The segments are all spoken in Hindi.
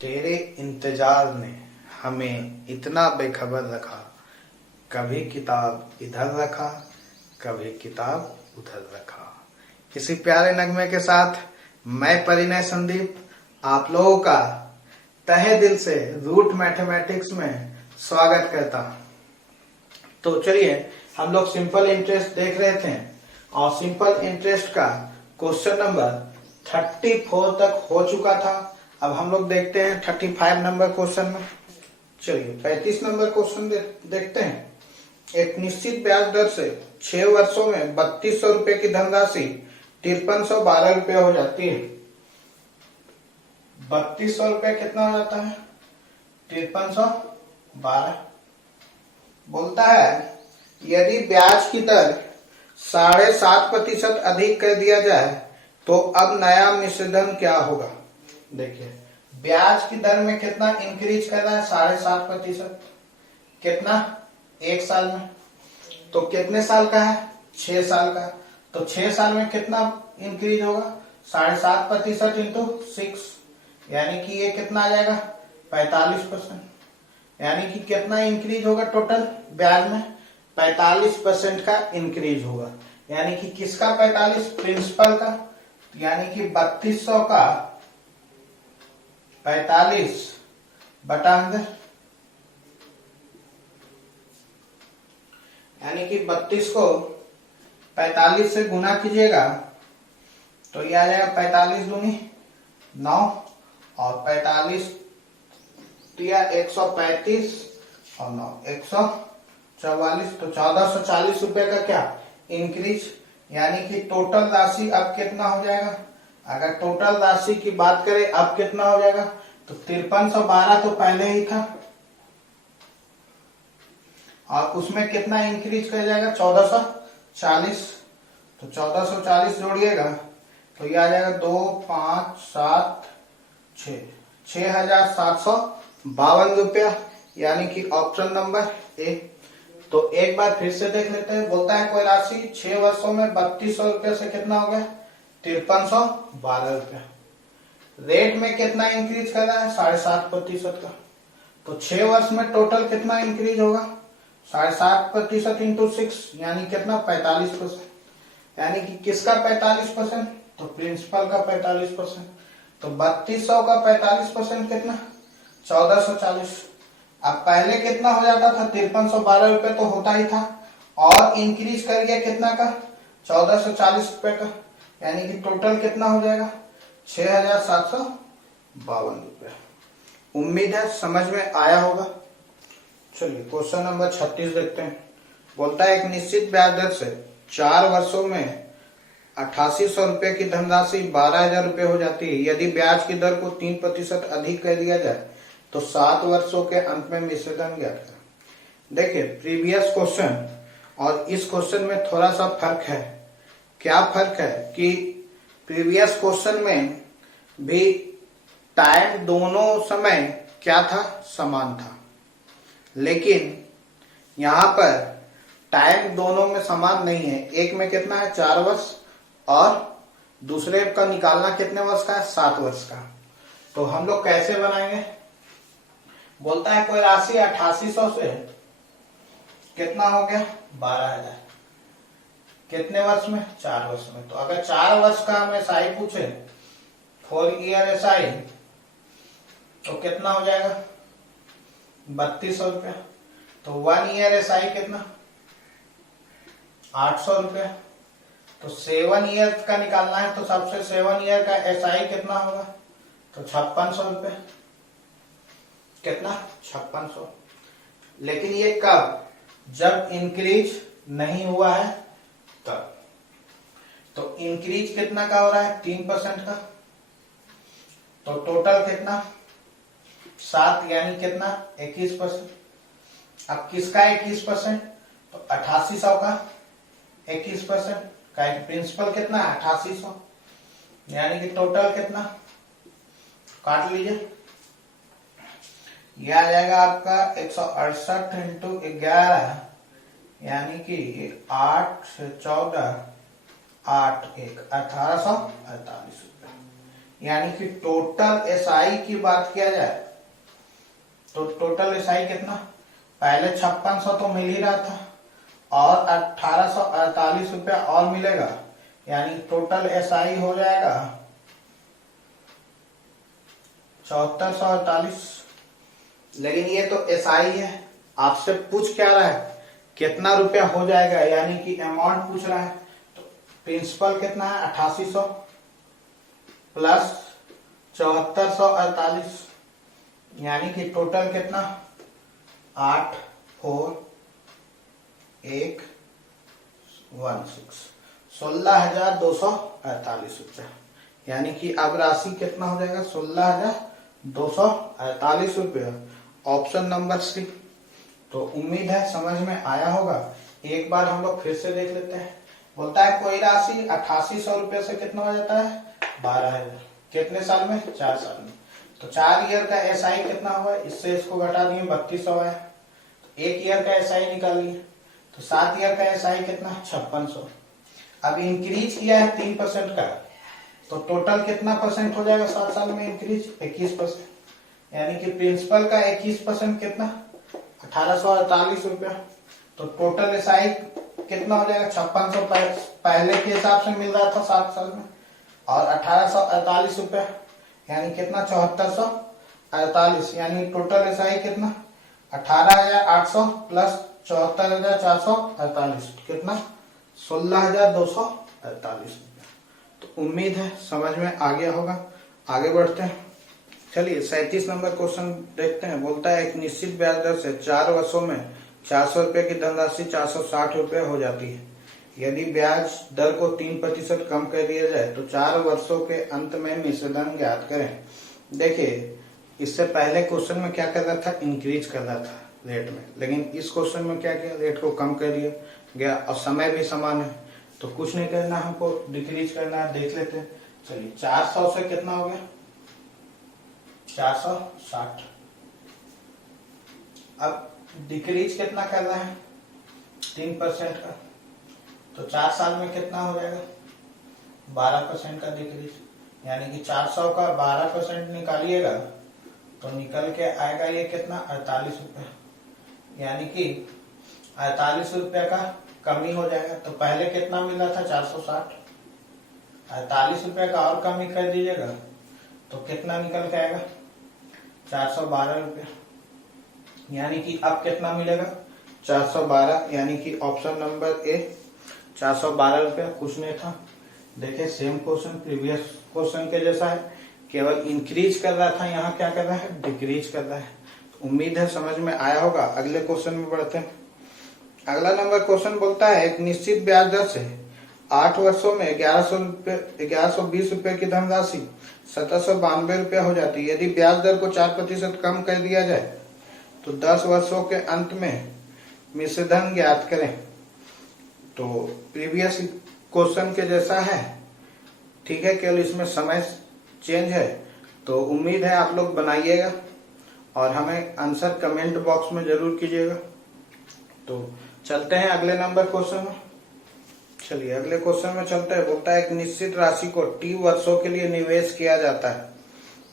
तेरे इंतजार ने हमें इतना बेखबर रखा, कभी किताब इधर रखा, कभी किताब उधर रखा। किसी प्यारे नगमे के साथ मैं परिणय संदीप आप लोगों का तहे दिल से रूट मैथमेटिक्स में स्वागत करता हूं। तो चलिए, हम लोग सिंपल इंटरेस्ट देख रहे थे और सिंपल इंटरेस्ट का क्वेश्चन नंबर 34 तक हो चुका था। अब हम लोग देखते हैं 35 नंबर क्वेश्चन में। चलिए 35 नंबर क्वेश्चन देखते हैं। एक निश्चित ब्याज दर से 6 वर्षों में 3200 रुपए की धनराशि 5312 रुपये हो जाती है। 3200 रुपये कितना हो जाता है? 5312। बोलता है यदि ब्याज की दर 7.5% अधिक कर दिया जाए तो अब नया मिश्रधन क्या होगा। देखिए, ब्याज की दर में कितना इंक्रीज करना है? 7.5%। कितना? 1 साल में। तो कितने साल का है? 6 साल का। तो 6 साल में कितना इंक्रीज होगा? 7.5% इंटू 6, यानी कि ये कितना आ जाएगा? 45%। यानी कि कितना इंक्रीज होगा टोटल ब्याज में? 45% का इंक्रीज होगा। यानी कि किसका 45? प्रिंसिपल का। यानी कि 3200 का 45 बटा 100, यानी कि 32 को 45 से गुना कीजिएगा तो ये आ जाएगा 45 दूनी 9 और 45 दिया 135 और 9 144। तो 1440 रुपए का क्या इंक्रीज, यानी कि टोटल राशि अब कितना हो जाएगा? अगर टोटल राशि की बात करें अब कितना हो जाएगा तो 5312 तो पहले ही था और उसमें कितना इंक्रीज कर जाएगा? 1440। तो 1440 जोड़िएगा तो ये आ जाएगा 2 5 7 6 6752 रुपया, यानी कि ऑप्शन नंबर ए। तो एक बार फिर से देख लेते हैं। बोलता है कोई राशि 6 वर्षों में 3200 रुपये से कितना हो गया? 5312 रुपया। रेट में कितना इंक्रीज कर रहा है? 7.5% का। तो 6 वर्ष में टोटल कितना इंक्रीज होगा? 7.5% इंटू 6, यानी कितना? 45%। यानी कि किसका 45%? तो प्रिंसिपल का 45%। तो 3200 का 45% कितना? 1440। अब पहले कितना हो जाता था? 5312 रुपये तो होता ही था और इंक्रीज कर गया कितना का? 1440 रुपये का। यानी कि टोटल कितना हो जाएगा? 6752 रुपये। उम्मीद है समझ में आया होगा। चलिए क्वेश्चन नंबर 36 देखते हैं। बोलता है एक निश्चित ब्याज दर से 4 वर्षों में 8800 रुपये की धनराशि 12000 रुपये हो जाती है। यदि ब्याज की दर को 3% अधिक कर दिया जाए तो 7 वर्षों के अंत में मिश्रधन ज्ञात करें। देखिए, प्रीवियस क्वेश्चन और इस क्वेश्चन में थोड़ा सा फर्क है। क्या फर्क है कि प्रीवियस क्वेश्चन में भी टाइम दोनों समय क्या था? समान था, लेकिन यहां पर टाइम दोनों में समान नहीं है। एक में कितना है? 4 वर्ष और दूसरे का निकालना कितने वर्ष का है? 7 वर्ष का। तो हम लोग कैसे बनाएंगे? बोलता है कोई राशि 8800 से कितना हो गया? 12000। कितने वर्ष में? 4 वर्ष में। तो अगर 4 वर्ष का हमें एसआई पूछे, 4 ईयर एसआई, तो कितना हो जाएगा? 3200 रुपया। तो 1 ईयर एसआई कितना? 800 रुपया। तो 7 ईयर का निकालना है तो सबसे 7 ईयर का एसआई कितना होगा? तो 5600 रुपये। कितना? 5600। लेकिन ये कब? जब इंक्रीज नहीं हुआ है तब। तो इंक्रीज कितना का हो रहा है? 3% का। तो टोटल कितना? 7, यानी कितना? 21%। अब किसका 21%? तो 8800 का 21% का। प्रिंसिपल कितना है? 8800, यानी कि टोटल कितना? काट लीजिए, यह आ जाएगा आपका 168 इंटू 11, यानी कि 8 से 14 8 1 1848 रुपये। यानी कि टोटल एसआई की बात किया जाए तो टोटल एसआई कितना, पहले 5600 तो मिल ही रहा था और 1848 रुपया और मिलेगा, यानी टोटल एसआई हो जाएगा 7448। लेकिन ये तो एसआई है, आपसे पूछ क्या रहा है कितना रुपया हो जाएगा, यानी कि अमाउंट पूछ रहा है। तो प्रिंसिपल कितना है 8800 प्लस 7448, यानी कि टोटल कितना 84,116 16,248 रुपया, यानी कि अब राशि कितना हो जाएगा 16,248 रुपया। Option number C. तो उम्मीद है समझ में आया होगा। एक बार हम लोग फिर से देख लेते हैं। बोलता है कोई राशि 8800 रुपये से कितना हो जाता है 12,000, कितने साल में 4 साल में। तो 4 ईयर का एसआई कितना हुआ, इससे इसको घटा दिए 3200 है। तो 1 ईयर का एसआई निकाल लिए, तो 7 ईयर का एसआई कितना 5600। अब इंक्रीज किया है 3% का, तो टोटल कितना परसेंट हो जाएगा 7 साल में इंक्रीज 21%, यानी कि प्रिंसिपल का 21% कितना 1848 रुपया। तो टोटल एसआई कितना हो जाएगा 5600 पहले के हिसाब से मिल रहा था 7 साल में, और 1848 रुपया यानी कितना 7448, यानी टोटल एसआई कितना 18,800 प्लस 74,448 कितना 16,248 रुपया। तो उम्मीद है समझ में आ गया होगा। आगे बढ़ते हैं। चलिए 37 नंबर क्वेश्चन देखते हैं। बोलता है एक निश्चित ब्याज दर से 4 वर्षों में 400 रुपए की धनराशि 460 रुपए हो जाती है। यदि ब्याज दर को 3% कम कर दिया जाए तो 4 वर्षों के अंत में मिश्रधन ज्ञात करें। देखिए इससे पहले क्वेश्चन में क्या कर रहा था, इंक्रीज कर रहा था रेट में, लेकिन इस क्वेश्चन में क्या किया, रेट को कम कर दिया गया और समय भी समान है, तो कुछ नहीं करना, हमको डिक्रीज करना है। देख लेते हैं। चलिए 400 से कितना हो गया 460। अब डिक्रीज कितना करना है 3% का, तो 4 साल में कितना हो जाएगा 12% का डिक्रीज, यानी कि 400 का 12% निकालिएगा तो निकल के आएगा ये कितना 48 रुपया, यानी कि 48 रुपया का कमी हो जाएगा। तो पहले कितना मिला था 460, 48 रुपया का और कमी कर दीजिएगा तो कितना निकल के आएगा 412 रुपया, यानी कि अब कितना मिलेगा 412, यानी कि ऑप्शन नंबर ए 412 रुपया। कुछ नहीं था, देखिए सेम क्वेश्चन प्रीवियस क्वेश्चन के जैसा है, केवल इंक्रीज कर रहा था, यहाँ क्या कर रहा है डिक्रीज कर रहा है। तो उम्मीद है समझ में आया होगा। अगले क्वेश्चन में बढ़ते हैं। अगला नंबर क्वेश्चन बोलता है एक निश्चित ब्याज दर से 8 वर्षों में 1120 रुपए की धनराशि 1792 रुपया हो जाती है। यदि ब्याज दर को 4% कम कर दिया जाए तो 10 वर्षों के अंत में मिश्रधन ज्ञात करें। तो प्रीवियस क्वेश्चन के जैसा है, ठीक है, केवल इसमें समय चेंज है। तो उम्मीद है आप लोग बनाइएगा और हमें आंसर कमेंट बॉक्स में जरूर कीजिएगा। तो चलते हैं अगले नंबर क्वेश्चन में। चलिए अगले क्वेश्चन में चलते हैं। बोलता है एक निश्चित राशि को T वर्षों के लिए निवेश किया जाता है।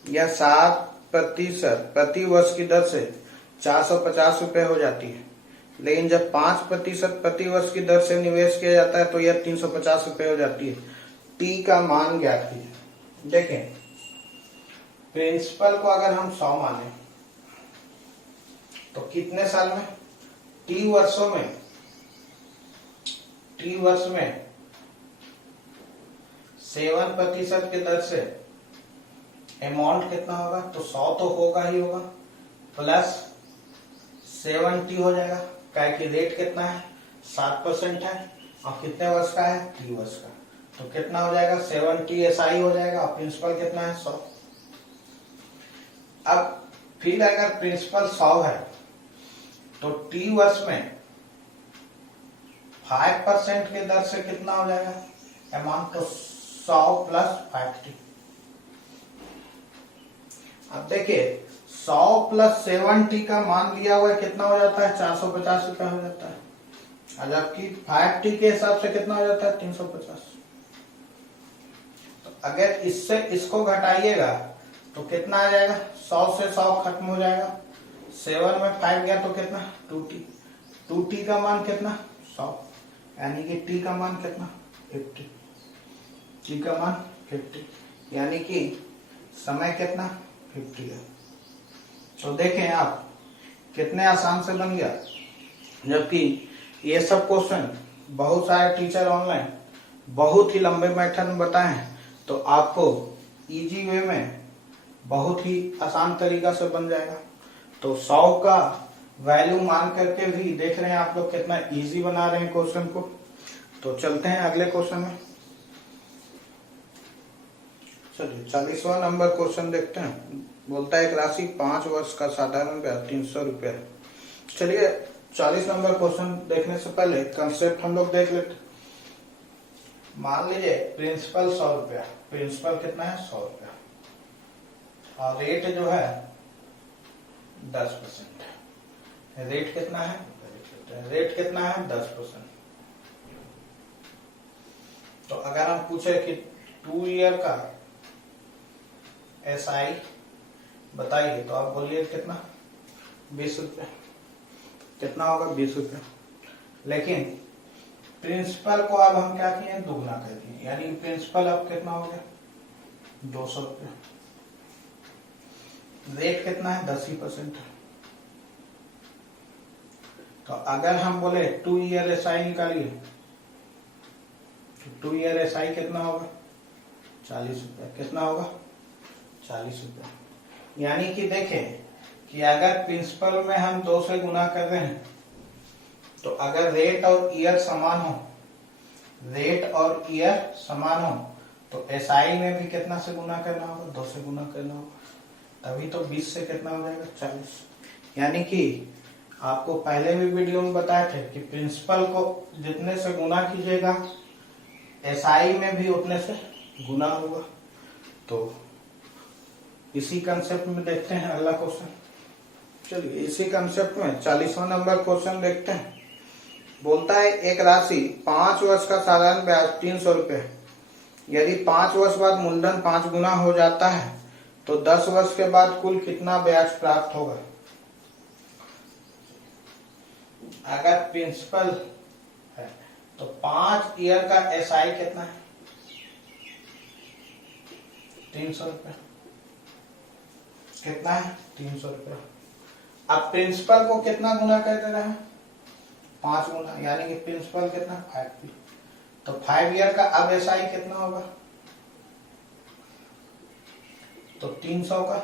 यह 7% प्रति वर्ष की दर से 450 रुपए हो जाती है, लेकिन जब 5% प्रति वर्ष की दर से निवेश किया जाता है तो यह 350 रुपए हो जाती है। टी का मान ज्ञात कीजिए। देखें प्रिंसिपल को अगर हम 100 माने तो कितने साल में टी वर्ष में 7% के दर से अमाउंट कितना होगा, तो 100 तो होगा ही होगा, प्लस 70 हो जाएगा, क्या कि रेट कितना है 7% है और कितने वर्ष का है 3 वर्ष का। तो कितना हो जाएगा 70 एसआई हो जाएगा और प्रिंसिपल कितना है 100। अब फिर अगर प्रिंसिपल 100 है तो टी वर्ष में 5% के दर से कितना हो जाएगा अमाउंट, तो 100 प्लस 50। अब देखिए 100 प्लस 70 का मान लिया हुआ है, कितना हो जाता है 450 रुपया हो जाता है, और जबकि 50 के हिसाब से कितना हो जाता है 350। तो अगर इससे इसको घटाइएगा तो कितना आ जाएगा, 100 से 100 खत्म हो जाएगा, 7 में 5 गया तो कितना 2t, 2t का मान कितना 100, यानी कि t का मान कितना 50, t का मान 50, यानी कि समय कितना 50 है। तो देखें आप कितने आसान से बन गया, जबकि ये सब क्वेश्चन बहुत सारे टीचर ऑनलाइन बहुत ही लंबे मेथड में बताए हैं, तो आपको इजी वे में बहुत ही आसान तरीका से बन जाएगा। तो 100 का वैल्यू मान करके भी देख रहे हैं आप लोग कितना इजी बना रहे हैं क्वेश्चन को। तो चलते हैं अगले क्वेश्चन में। चलिए 40वां नंबर क्वेश्चन देखते हैं। बोलता है एक राशि 5 वर्ष का साधारण ब्याज 300 रुपया। चलिए 40 नंबर क्वेश्चन देखने से पहले कंसेप्ट हम लोग देख लेते। मान लीजिए प्रिंसिपल 100 रुपया, प्रिंसिपल कितना है 100 रुपया, और रेट जो है 10% है। रेट कितना है, रेट कितना है 10%। तो अगर हम पूछे कि 2 ईयर का SI बताइए, तो आप बोलिए कितना 20 रुपया, कितना होगा 20 रुपया। लेकिन प्रिंसिपल को अब हम क्या किए, दुगना कर दिए, यानी प्रिंसिपल अब कितना हो गया 200 रुपया। रेट कितना है 10% है। तो अगर हम बोले 2 ईयर SI निकालिए, तो 2 ईयर SI कितना होगा 40 रुपया, कितना होगा 40 रुपया। यानी कि देखें कि अगर प्रिंसिपल में हम 2 से गुना कर रहे हैं, तो अगर रेट और ईयर समान हो, रेट और ईयर समान हो, तो SI में भी कितना से गुना करना होगा 2 से गुना करना होगा, तभी तो 20 से कितना हो जाएगा 40। यानी कि आपको पहले भी वीडियो में बताए थे कि प्रिंसिपल को जितने से गुना कीजिएगा SI में भी उतने से गुना होगा। तो इसी कंसेप्ट में देखते हैं अगला क्वेश्चन। चलिए इसी कंसेप्ट में 40वां नंबर क्वेश्चन देखते हैं। बोलता है एक राशि 5 वर्ष का साधारण ब्याज 300 रुपये, यदि 5 वर्ष बाद मूलधन 5 गुना हो जाता है तो 10 वर्ष के बाद कुल कितना ब्याज प्राप्त होगा। अगर प्रिंसिपल है तो 5 ईयर का SI कितना है 300 रुपये, कितना है 300 रुपये। अब प्रिंसिपल को कितना गुना कर देना है 5 गुना, यानी कि प्रिंसिपल कितना 5, तो 5 ईयर का अब SI कितना होगा, तो 300 का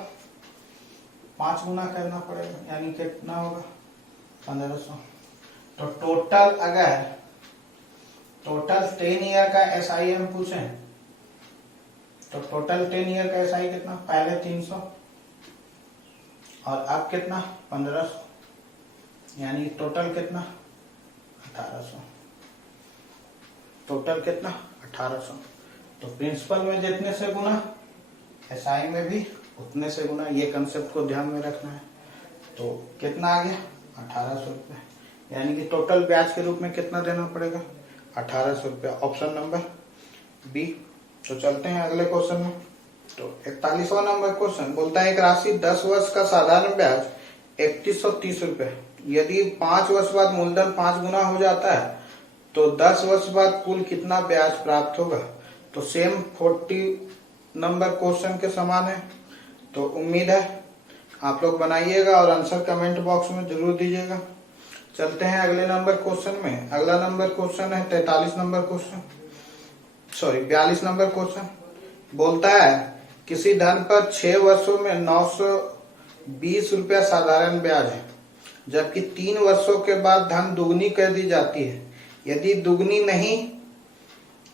5 गुना करना पड़ेगा, यानी कितना होगा 1500। तो टोटल अगर टोटल 10 ईयर का SI हम पूछें, तो टोटल 10 ईयर का SI कितना, पहले 300 और अब कितना 1500, यानी टोटल कितना 1800, टोटल कितना 1800। तो प्रिंसिपल में जितने से गुना SI में भी उतने से गुना, ये कंसेप्ट को ध्यान में रखना है। तो कितना आ गया 1800 रुपये, यानी कि टोटल ब्याज के रूप में कितना देना पड़ेगा 1800 रुपया, ऑप्शन नंबर बी। तो चलते हैं अगले क्वेश्चन में। तो 41वां नंबर क्वेश्चन बोलता है एक राशि 10 वर्ष का साधारण ब्याज 3130 रुपये, यदि 5 वर्ष बाद मूलधन 5 गुना हो जाता है तो 10 वर्ष बाद कुल कितना ब्याज प्राप्त होगा। तो सेम 40 नंबर क्वेश्चन के समान है। तो उम्मीद है आप लोग बनाइएगा और आंसर कमेंट बॉक्स में जरूर दीजिएगा। चलते हैं अगले नंबर क्वेश्चन में। अगला नंबर क्वेश्चन है 43 number question, sorry 42 number question. बोलता है किसी धन पर 6 वर्षों में 920 रुपया साधारण ब्याज है, जबकि 3 वर्षों के बाद धन दुगनी कर दी जाती है। यदि दुगनी नहीं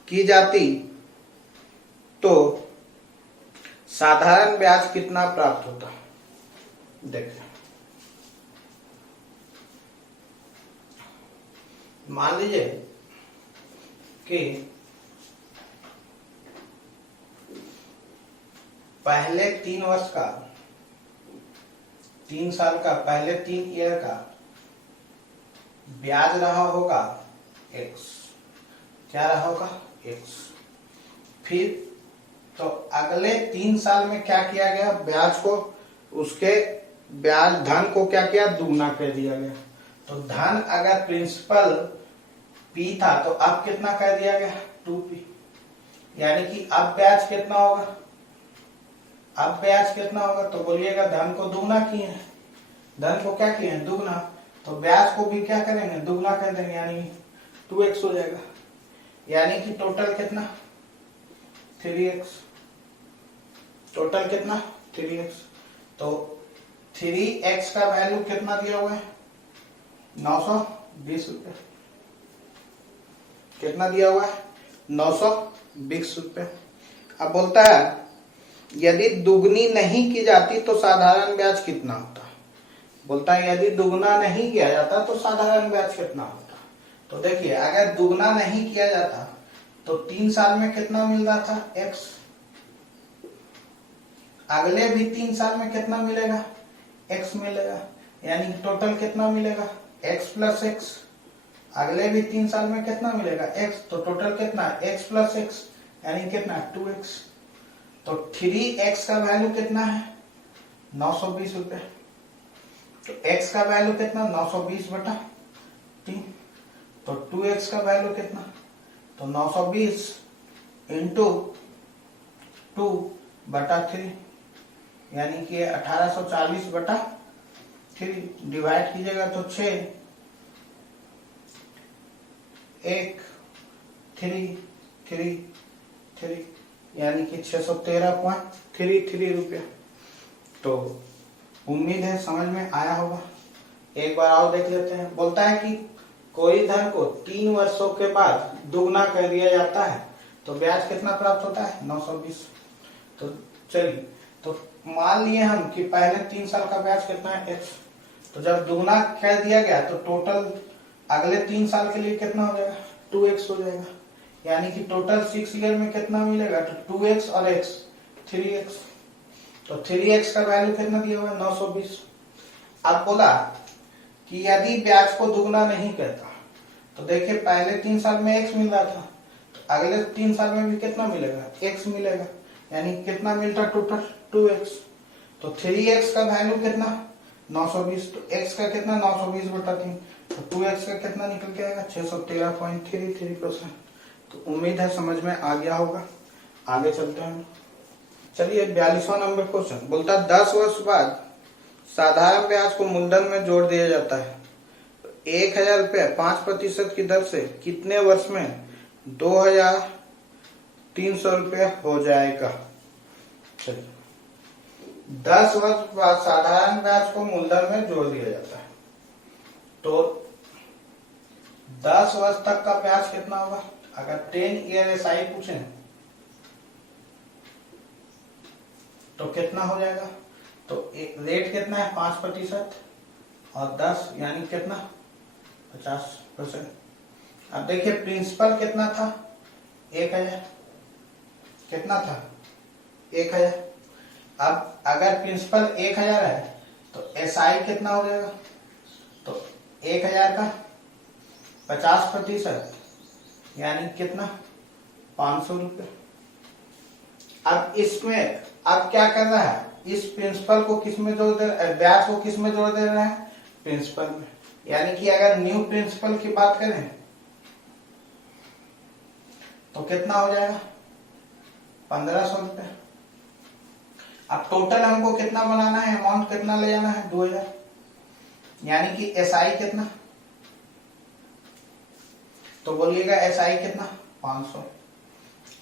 की जाती तो साधारण ब्याज कितना प्राप्त होता। देखिए मान लीजिए कि पहले 3 वर्ष का 3 साल का पहले 3 ईयर का ब्याज रहा होगा x, क्या रहा होगा x। फिर तो अगले 3 साल में क्या किया गया, ब्याज को, उसके ब्याज धन को क्या किया, दुगना कर दिया गया। तो धन अगर प्रिंसिपल P था तो अब कितना कर दिया गया, 2P। यानी कि अब ब्याज कितना होगा, अब ब्याज कितना होगा, तो बोलिएगा धन को दुगना किए हैं, धन को क्या किए हैं, दुगना, तो ब्याज को भी क्या करेंगे, दुगना कर देंगे, यानी 2x हो जाएगा। यानी कि टोटल कितना, 3x, टोटल कितना, 3x। तो 3x का वैल्यू कितना दिया हुआ है, 920 रुपये। कितना दिया हुआ है, 920 रुपये। अब बोलता है यदि दुगनी नहीं की जाती तो साधारण ब्याज कितना होता। बोलता है यदि दुगना नहीं किया जाता तो साधारण ब्याज कितना होता। तो देखिए अगर दुगना नहीं किया जाता तो 3 साल में कितना मिल रहा था, x। अगले भी 3 साल में कितना मिलेगा, x मिलेगा। यानी टोटल कितना मिलेगा, x प्लस x। अगले भी 3 साल में कितना मिलेगा, x। तो टोटल कितना, x प्लस x, यानी कितना, 2x। तो 3x का वैल्यू कितना है, 920 रुपये। तो x का वैल्यू कितना, 920 बटा 3। तो 2x का वैल्यू कितना, तो 920 इंटू 2 बटा 3, यानी कि 1840 बटा 3। डिवाइड कीजिएगा तो 6, 1, 3, 3, 3, यानी कि 613.33 रुपया। तो उम्मीद है समझ में आया होगा। एक बार और देख लेते हैं। बोलता है कि कोई धन को 3 वर्षों के बाद दुगना कर दिया जाता है तो ब्याज कितना प्राप्त होता है, 920। तो चलिए, तो मान लिए हम कि पहले 3 साल का ब्याज कितना है, x। तो जब दुगना कर दिया गया तो टोटल अगले 3 साल के लिए कितना हो जाएगा, 2x हो जाएगा। यानी कि टोटल 6 ईयर में कितना मिलेगा, तो 2x और x, 3x। तो 3x का वैल्यू कितना दिया हुआ है, 920। अब बोला कि यदि ब्याज को दुगना नहीं करता तो देखिए पहले 3 साल में x मिल रहा था, तो अगले 3 साल में भी कितना मिलेगा, x मिलेगा। यानी कितना मिलता, टोटल 2x। तो 3x का वैल्यू कितना, 920। तो x का कितना, 920 बटा 3। तो 2x का कितना निकल के आएगा, 613.33%। तो उम्मीद है समझ में आ गया होगा। आगे चलते हैं। चलिए 42वां नंबर क्वेश्चन। बोलता है 10 वर्ष बाद साधारण ब्याज को मूलधन में जोड़ दिया जाता है। 1000 रुपये 5% की दर से कितने वर्ष में 2300 रुपये हो जाएगा। चलिए 10 वर्ष बाद साधारण ब्याज को मूलधन में जोड़ दिया जाता है तो 10 वर्ष तक का ब्याज कितना होगा। अगर 10 ईयर एसआई पूछे तो कितना हो जाएगा। तो रेट कितना है, 5% और 10 यानी कितना, 50%। अब देखिए प्रिंसिपल कितना था, 1000। कितना था, 1000। अब अगर प्रिंसिपल 1000 है तो एसआई कितना हो जाएगा। तो 1000 का 50% यानी कितना, 500 रुपये। अब इसमें अब क्या कर रहा है, इस प्रिंसिपल को किस में जोड़ दे रहा है, ब्याज को किस में जोड़ दे रहा है, प्रिंसिपल में। यानी कि अगर न्यू प्रिंसिपल की बात करें तो कितना हो जाएगा, 1500 रुपये। अब टोटल हमको कितना बनाना है, अमाउंट कितना ले जाना है, 2000। यानी कि एसआई कितना, तो बोलिएगा एसआई कितना, 500।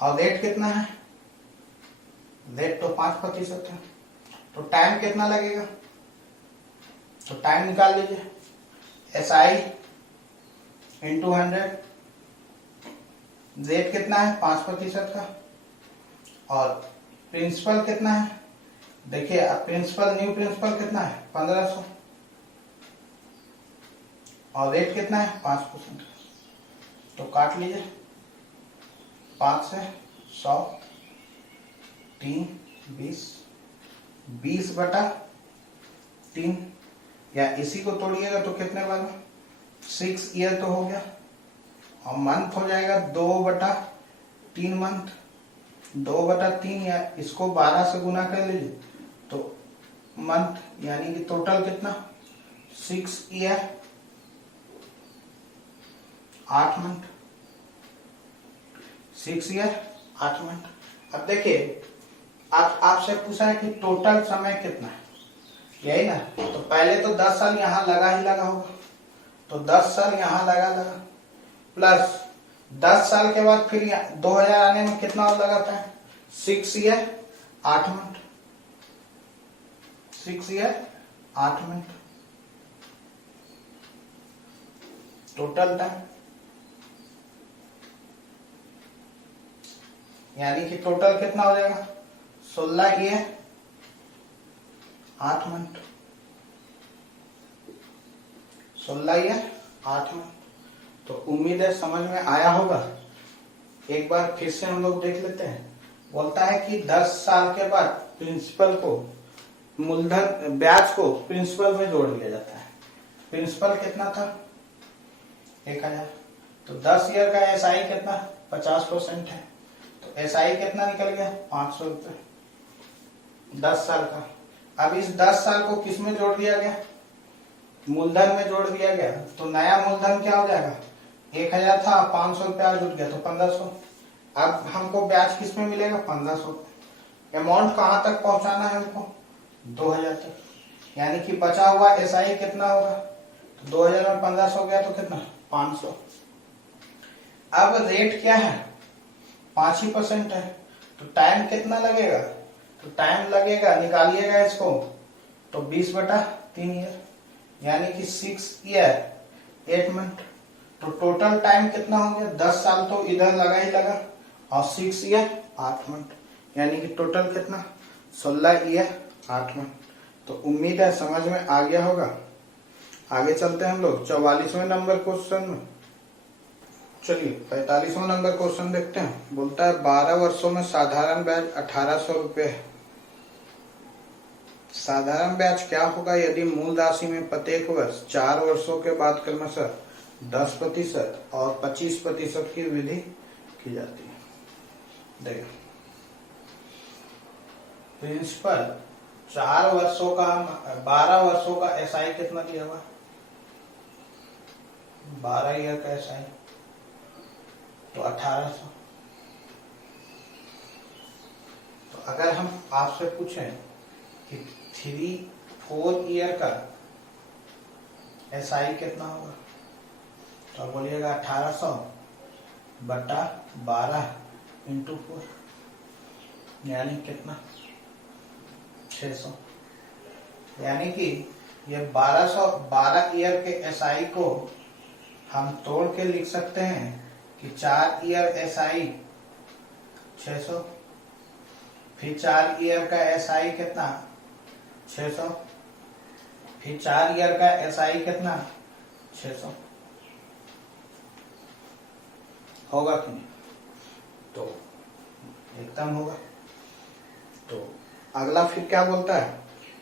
और रेट कितना है, रेट तो 5% है। तो टाइम कितना लगेगा, तो टाइम निकाल लीजिए। एसआई इंटू 100, रेट कितना है, 5% का। और प्रिंसिपल कितना है, देखिए अब प्रिंसिपल न्यू प्रिंसिपल कितना है, 1500। और रेट कितना है, 5%। तो काट लीजिए, 5 से 100, 3, 20, 20 बटा 3, या इसी को तोड़िएगा तो कितने बार में, 6 ईयर तो हो गया। और मंथ हो जाएगा 2 बटा 3 मंथ, 2/3 या इसको 12 से गुना कर लीजिए तो मंथ यानी कि टोटल कितना 6 ईयर 8 मंथ 6 ईयर 8 मंथ। अब देखिए आपसे पूछा है कि टोटल समय कितना है, यही ना। तो पहले तो 10 साल यहां लगा ही लगा होगा, तो 10 साल यहां लगा प्लस 10 साल के बाद फिर 2000 आने में कितना और लगाता है 6 year 8 month 6 year 8 month total time, यानी कि टोटल कितना हो जाएगा 16 ईयर 8 मंथ 16 ईयर 8 मंथ। तो उम्मीद है समझ में आया होगा। एक बार फिर से हम लोग देख लेते हैं। बोलता है कि 10 साल के बाद प्रिंसिपल को मूलधन ब्याज को प्रिंसिपल में जोड़ दिया जाता है। प्रिंसिपल कितना था 1000, तो 10 ईयर का एसआई कितना 50% है, तो एसआई कितना निकल गया 500 रुपये 10 साल का। अब इस 10 साल को किस में जोड़ दिया गया मूलधन में जोड़ दिया गया, तो नया मूलधन क्या हो जाएगा 1000 था 500 रुपया जुट गया तो 1500। अब हमको ब्याज किस में मिलेगा 1500। अमाउंट कहां तक पहुंचाना है हमको 2000 तक, यानी कि बचा हुआ एसआई कितना होगा, तो 2000 में 1500 गया तो कितना 500। अब रेट क्या है 5% है, तो टाइम कितना लगेगा, तो टाइम लगेगा निकालिएगा इसको तो 20/3 ईयर, यानी कि 6 ईयर 8 मंथ। तो टोटल टाइम कितना हो गया 10 साल तो इधर लगा ही लगा और 6 ईयर 8 मंथ, यानी कि टोटल कितना 16 ईयर 8 मंथ। तो उम्मीद है समझ में आ गया होगा। आगे चलते हैं हम लोग 44वें नंबर क्वेश्चन में। चलिए 45वां नंबर क्वेश्चन देखते हैं। बोलता है 12 वर्षों में साधारण ब्याज 1800 रुपये है। साधारण ब्याज क्या होगा यदि मूल राशि में प्रत्येक वर्ष 4 वर्षों के बाद क्रमशः 10% और 25% की वृद्धि की जाती है। देखिए प्रिंसिपल 4 वर्षों का 12 वर्षों का एसआई कितना दिया हुआ 12 ईयर का एसआई तो 1800। तो अगर हम आपसे पूछें कि 3-4 ईयर का एसआई कितना होगा, तो आप बोलिएगा 1800 बटा 12 इंटू 4, यानी कितना 600। यानी कि ये 12 ईयर के एसआई को हम तोड़ के लिख सकते हैं कि 4 ईयर एसआई 600, फिर 4 ईयर का एसआई कितना 600, फिर 4 ईयर का एसआई कितना 600 होगा कि नहीं, तो एकदम होगा। तो अगला फिर क्या बोलता है,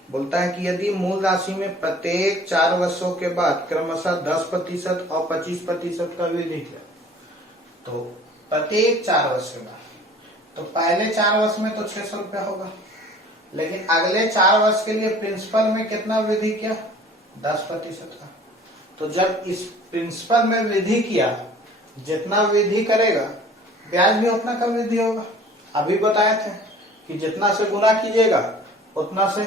बोलता है कि यदि मूल राशि में प्रत्येक 4 वर्षों के बाद क्रमशः 10% और 25% का वृद्धि किया, तो प्रत्येक 4 वर्ष के बाद, तो पहले 4 वर्ष में तो 600 रुपया होगा, लेकिन अगले 4 वर्ष के लिए प्रिंसिपल में कितना वृद्धि किया 10% का। तो जब इस प्रिंसिपल में वृद्धि किया, जितना वृद्धि करेगा ब्याज भी उतना का वृद्धि होगा। अभी बताए थे कि जितना से गुना कीजिएगा उतना से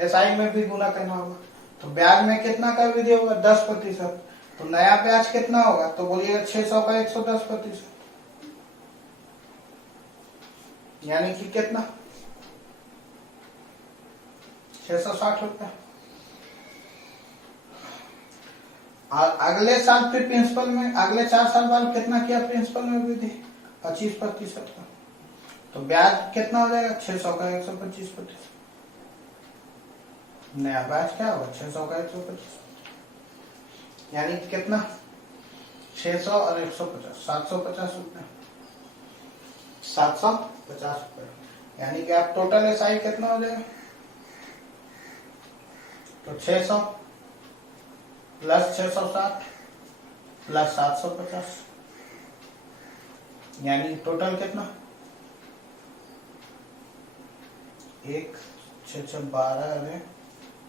एसआई में भी गुना करना होगा। तो ब्याज में कितना का वृद्धि होगा 10%, तो नया ब्याज कितना होगा, तो बोलिएगा 600 का 110%, यानी कि कितना 660 रुपया। और अगले साल फिर प्रिंसिपल में अगले 4 साल बाद कितना किया प्रिंसिपल में वृद्धि 25% का, तो ब्याज कितना हो जाएगा 600 का 125%। नया ब्याज क्या होगा 600 का 125, यानी कितना 600 और 150 750 रुपये 750 रुपये, यानी कि आप टोटल एसआई कितना हो जाएगा, तो 600 प्लस 660 प्लस 750, यानी टोटल कितना एक 6 6 12 अरे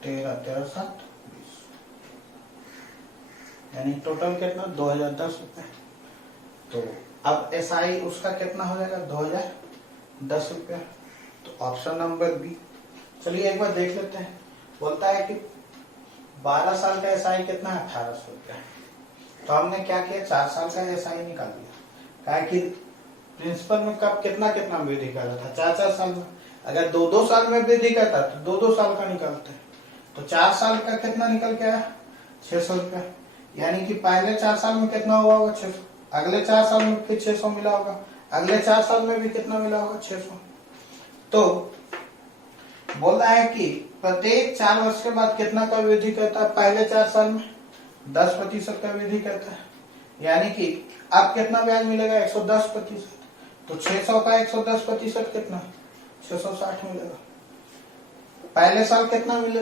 13 13 7 20, यानी टोटल कितना 2010 रुपए। तो अब SI उसका कितना हो जाएगा 2010 रुपया। तो ऑप्शन नंबर बी। चलिए एक बार देख लेते हैं। बोलता है कि 12 साल का SI कितना है 1800 रुपया। तो हमने क्या किया 4 साल का SI निकाल दिया। कहा कि प्रिंसिपल में कब कितना कितना वृद्धि कर रहा था 4 साल में। अगर 2 साल में वृद्धि करता तो 2 साल का निकालते हैं। तो 4 साल का कितना निकल के आया 600 रुपया। यानी कि पहले 4 साल में कितना हुआ होगा 600, अगले 4 साल में फिर 600 मिला होगा, अगले 4 साल में भी कितना मिला होगा 600। तो बोल रहा है कि प्रत्येक 4 वर्ष के बाद कितना का वृद्धि करता है। पहले 4 साल में 10% का वृद्धि करता है। यानी कि अब कितना ब्याज मिलेगा 110%। तो 600 का 110% कितना 660 मिलेगा। पहले साल कितना मिले,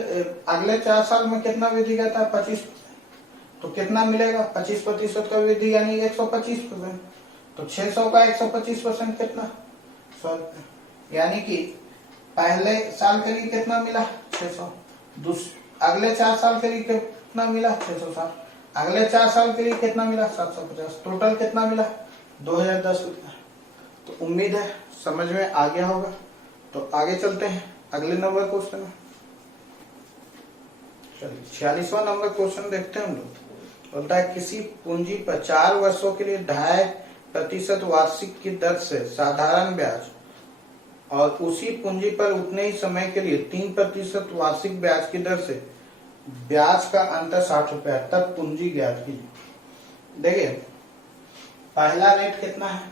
अगले 4 साल में कितना वृद्धि करता है 25%। तो कितना मिलेगा 25% का वृद्धि यानी 125%। तो 600 का 125% कितना 100 रुपये। यानी कि पहले साल के लिए कितना मिला 600, अगले 4 साल के लिए कितना मिला 660, अगले 4 साल के लिए कितना मिला 750। टोटल कितना मिला 2010 रुपया। तो उम्मीद है समझ में आ गया होगा। तो आगे चलते हैं अगले नंबर क्वेश्चन में। चलिए 46वां नंबर क्वेश्चन देखते हैं हम लोग। बोलता है किसी पूंजी पर 4 वर्षों के लिए 2.5% वार्षिक की दर से साधारण ब्याज और उसी पूंजी पर उतने ही समय के लिए 3% वार्षिक ब्याज की दर से ब्याज का अंतर 60 रुपया, तब पूंजी ज्ञात कीजिए। देखिए पहला रेट कितना है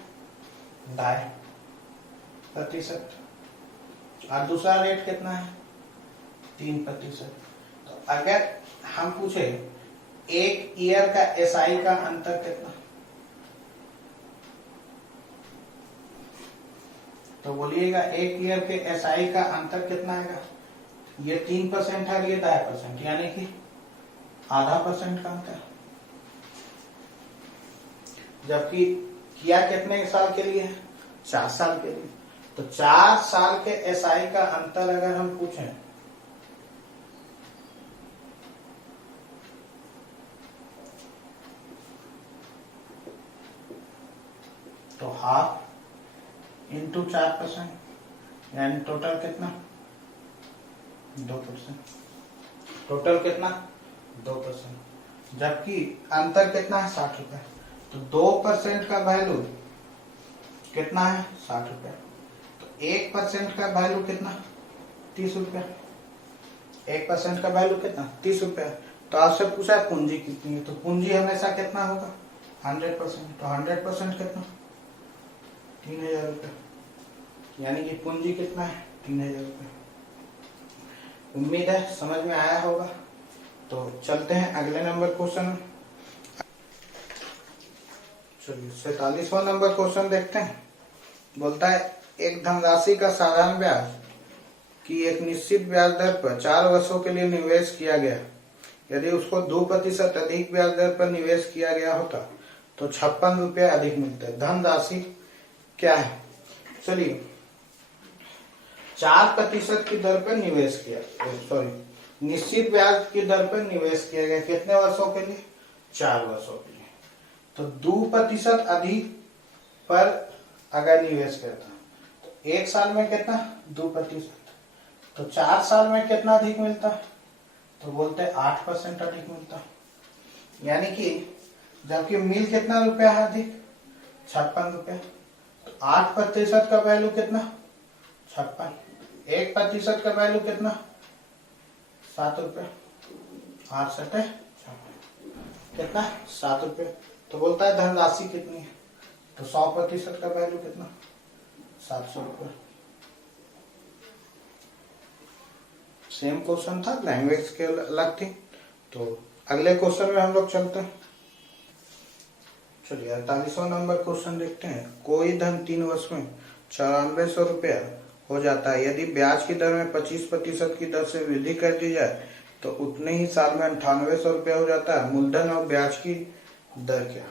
2.5% और दूसरा रेट कितना है 3%। तो अगर हम पूछे एक ईयर का SI का अंतर कितना, तो बोलिएगा एक ईयर के SI का अंतर कितना आएगा। ये 3% है, ये 2.5%, यानी कि आधा % का अंतर। जबकि किया कितने साल के लिए है 4 साल के लिए। तो 4 साल के SI का अंतर अगर हम पूछें तो ½ इंटू 4%, यानी टोटल कितना 2%। टोटल कितना 2%। जबकि अंतर कितना है 60 रुपए। तो 2% का वैल्यू कितना है 60 रुपए। तो 1% का वैल्यू कितना 30 रुपया। 1% का वैल्यू कितना 30 रुपया। तो आपसे पूछा है पूंजी कितनी है, तो पूंजी हमेशा कितना होगा 100%। तो 100% कितना 3000 रुपये, यानी कि पूंजी कितना है 3000 रुपये। उम्मीद है समझ में आया होगा। तो चलते हैं अगले नंबर क्वेश्चन। चलिए 47वां नंबर क्वेश्चन देखते हैं। बोलता है एक धनराशि का साधारण ब्याज की एक निश्चित ब्याज दर पर 4 वर्षों के लिए निवेश किया गया। यदि उसको 2% अधिक ब्याज दर पर निवेश किया गया होता तो 56 रुपये अधिक मिलते। धनराशि क्या है। चलिए 4% की दर पर निवेश किया, सॉरी निश्चित ब्याज की दर पर निवेश किया गया। कितने वर्षों के लिए 4 वर्षों के लिए। तो 2% अधिक पर अगर निवेश करता तो 1 साल में कितना 2%। तो 4 साल में कितना अधिक मिलता, तो बोलते 8% अधिक मिलता। यानी कि जबकि मिल कितना रुपया है अधिक 56 रुपया। तो 8% का वैल्यू कितना 56, 1% का वैल्यू कितना 7 रुपये। 8 सटे 56 कितना 7 रुपये। तो बोलता है धनराशि कितनी है, तो 100% का वैल्यू कितना 700 रुपये। सेम क्वेश्चन था, लैंग्वेज के अलग थी। तो अगले क्वेश्चन में हम लोग चलते हैं। चलिए 48वां नंबर क्वेश्चन देखते हैं। कोई धन 3 वर्ष में 9400 रुपया हो जाता है। यदि ब्याज की दर में 25% की दर से वृद्धि कर दी जाए तो उतने ही साल में 9800 रुपया हो जाता है। मूलधन और ब्याज की दर क्या।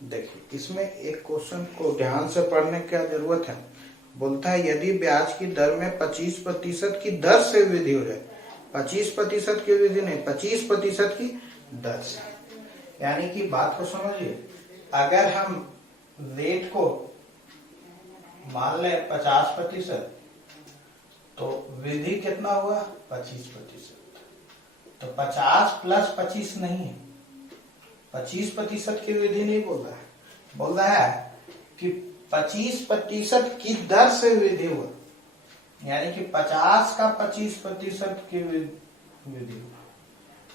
देखिए इसमें एक क्वेश्चन को ध्यान से पढ़ने की जरूरत है। बोलता है यदि ब्याज की दर में 25% की दर से वृद्धि हो जाए, 25% की वृद्धि नहीं, 25% की दर से। यानी कि बात को समझिए, अगर हम रेट को मान लें 50%, तो वृद्धि कितना हुआ 25%। तो 50 प्लस 25 नहीं है, 25% की वृद्धि नहीं बोल रहा है, बोल रहा है कि 25% की दर से वृद्धि हुआ, यानी कि 50 का 25% की वृद्धि हुआ,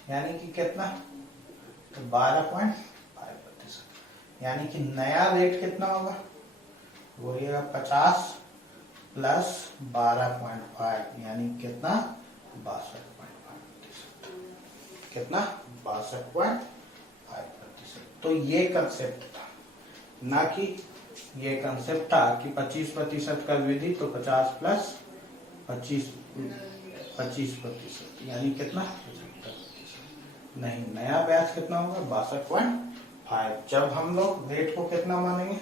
यानी कि कितना, तो 12.5%। यानी कि नया रेट कितना होगा, वो होगा 50 प्लस 12.5, यानी कितना 62.5%। कितना 62.5%। तो ये कंसेप्ट था, ना कि ये कंसेप्ट था कि 25% का वृद्धि तो 50 प्लस 25%, यानी कितना 75%। नहीं, नया ब्याज कितना होगा 62.5। जब हम लोग रेट को कितना मानेंगे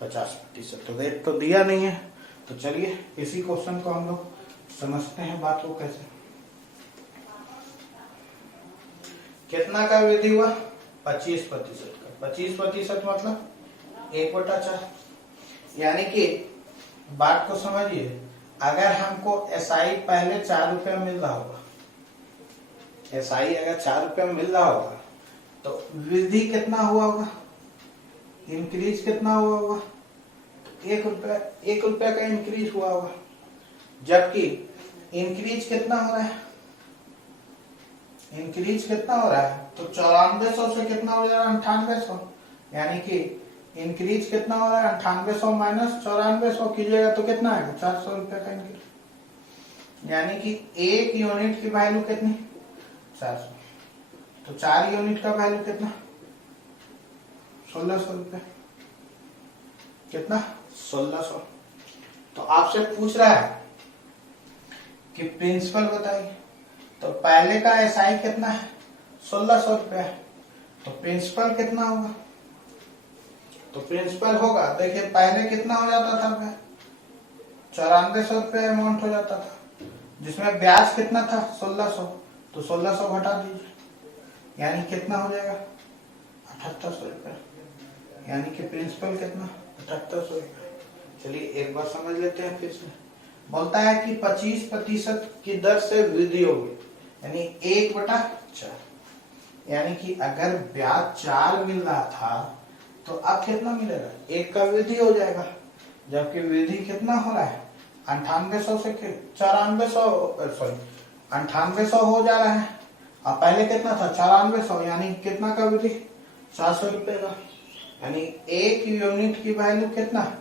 50%। तो रेट तो दिया नहीं है, तो चलिए इसी क्वेश्चन को हम लोग समझते हैं बात को कैसे। कितना का वृद्धि हुआ 25% का, 25% मतलब 1/4। यानी कि बात को समझिए, अगर हमको एसआई पहले 4 रुपया मिल रहा होगा, एसआई अगर 4 रुपया मिल रहा होगा, तो वृद्धि कितना हुआ होगा, इंक्रीज कितना हुआ होगा, 1 रुपया का इंक्रीज हुआ होगा। जबकि इंक्रीज कितना हो रहा है, इंक्रीज कितना हो रहा है, तो 9400 से कितना हो जा रहा है 9800। यानी कि इंक्रीज कितना हो रहा है 9800 माइनस 9400 कीजिएगा तो कितना आएगा 400 रुपया का इंक्रीज। यानी कि एक यूनिट की वैल्यू कितनी 400, तो 4 यूनिट का वैल्यू कितना 1600 रुपया, कितना 1600। तो आपसे पूछ रहा है कि प्रिंसिपल बताइए, तो पहले का एसआई कितना है 1600 रुपया है, तो प्रिंसिपल कितना होगा, तो प्रिंसिपल होगा, देखिए पहले कितना हो जाता था 9400 रुपया अमाउंट हो जाता था, जिसमें ब्याज कितना था 1600, तो 1600 घटा दीजिए, यानी कितना हो जाएगा 7800 रुपया। यानी कि प्रिंसिपल कितना 7800 रुपया। चलिए एक बार समझ लेते हैं फिर से। बोलता है कि 25% की दर से वृद्धि होगी, यानी 1/4। यानी कि अगर ब्याज 4 मिल रहा था, तो अब कितना मिलेगा 1 का वृद्धि हो जाएगा। जबकि वृद्धि कितना हो रहा है 9800 से 9800 हो जा रहा है, अब पहले कितना था 9400, यानी कितना का वृद्धि 400 रुपए का। यानी 1 यूनिट की वैल्यू कितना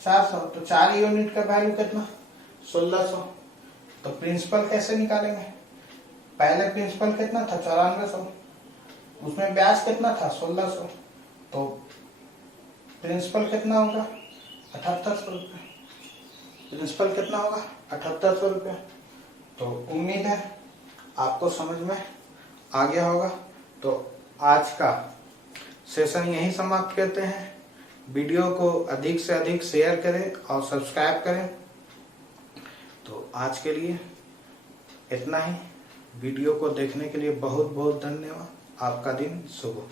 400, तो 4 यूनिट का वैल्यू कितना 1600। तो प्रिंसिपल कैसे निकालेंगे, पहले प्रिंसिपल कितना था 9400, उसमें ब्याज कितना था 1600, तो प्रिंसिपल कितना होगा 7800 रुपये। प्रिंसिपल कितना होगा 7800 रुपये। तो उम्मीद है आपको समझ में आ गया होगा। तो आज का सेशन यहीं समाप्त करते हैं। वीडियो को अधिक से अधिक शेयर करें और सब्सक्राइब करें। तो आज के लिए इतना ही। वीडियो को देखने के लिए बहुत बहुत धन्यवाद। आपका दिन शुभ हो।